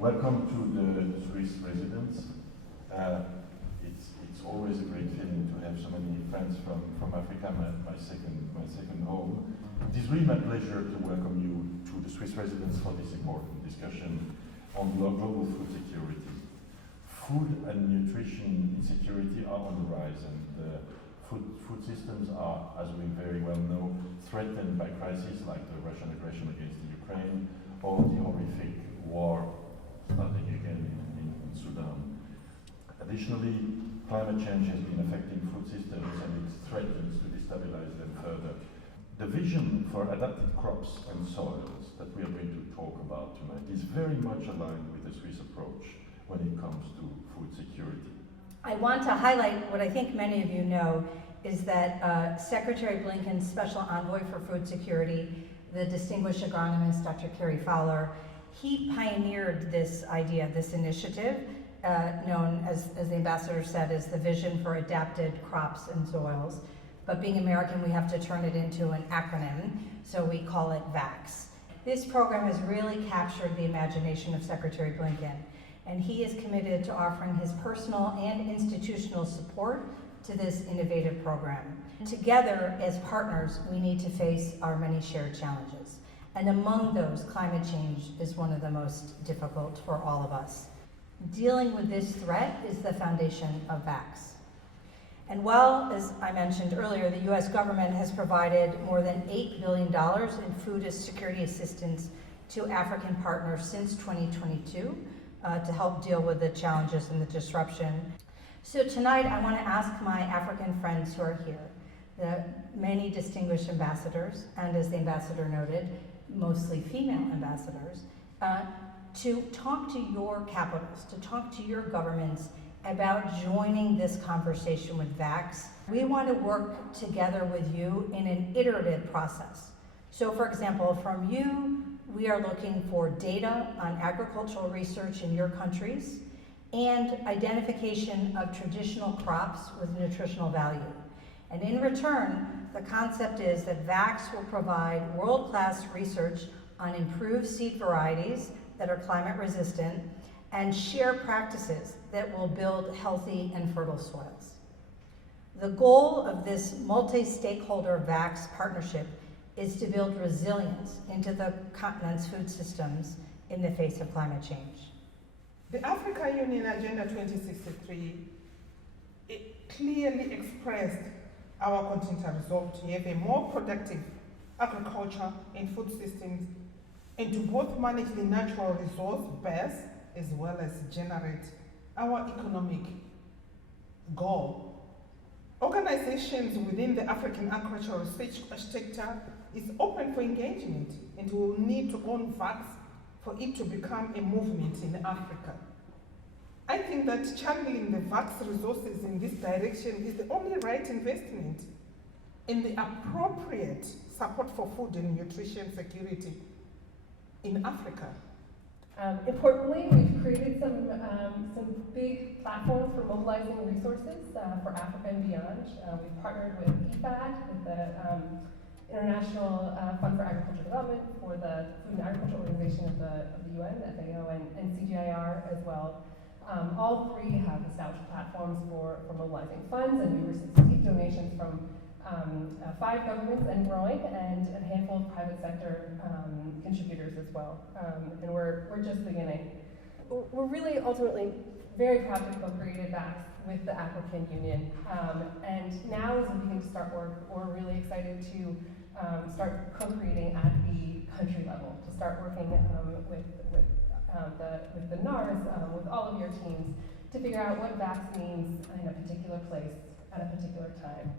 Welcome to the Swiss residence. It's always a great feeling to have so many friends from Africa, my second home. It is really my pleasure to welcome you to the Swiss residence for this important discussion on global food security. Food and nutrition insecurity are on the rise, and food systems are, as we very well know, threatened by crises like the Russian aggression against the Ukraine or the horrific war starting again in Sudan. Additionally, climate change has been affecting food systems and it threatens to destabilize them further. The vision for adapted crops and soils that we are going to talk about tonight is very much aligned with the Swiss approach when it comes to food security. I want to highlight what I think many of you know is that Secretary Blinken's Special Envoy for Food Security, the distinguished agronomist Dr. Cary Fowler, he pioneered this idea, this initiative, known as the ambassador said, as the Vision for Adapted Crops and Soils. But being American, we have to turn it into an acronym, so we call it VAX. This program has really captured the imagination of Secretary Blinken, and he is committed to offering his personal and institutional support to this innovative program. Together, as partners, we need to face our many shared challenges. And among those, climate change is one of the most difficult for all of us. Dealing with this threat is the foundation of VAX. And while, as I mentioned earlier, the US government has provided more than $8 billion in food security assistance to African partners since 2022 to help deal with the challenges and the disruption. So tonight I want to ask my African friends who are here, the many distinguished ambassadors, and as the ambassador noted, mostly female ambassadors, to talk to your capitals, to talk to your governments about joining this conversation with VAX. We want to work together with you in an iterative process. So for example, from you, we are looking for data on agricultural research in your countries and identification of traditional crops with nutritional value. And in return, the concept is that VAX will provide world-class research on improved seed varieties that are climate resistant and share practices that will build healthy and fertile soils. The goal of this multi-stakeholder VAX partnership is to build resilience into the continent's food systems in the face of climate change. The Africa Union Agenda 2063 it clearly expressed our continental resolve to have a more productive agriculture and food systems and to both manage the natural resource base as well as generate our economic goal. Organizations within the African agricultural research sector is open for engagement and will need to own VAX for it to become a movement in Africa. I think that channeling the VAX resources in this direction is the only right investment in the appropriate support for food and nutrition security in Africa. Importantly, we've created some big platforms for mobilizing resources for Africa and beyond. We've partnered with IFAD, with the International Fund for Agricultural Development, for the Food and Agriculture Organization of the UN, FAO, and CGIAR as well. All three have established platforms for mobilizing funds, and we received donations from 5 governments and growing, and a handful of private sector contributors as well. And we're just beginning. We're really ultimately very proud to co-create VAX with the African Union. And now as we begin to start work, we're really excited to start co-creating at the country level, to start working with the NARS, with all of your teams, to figure out what VAX means in a particular place at a particular time.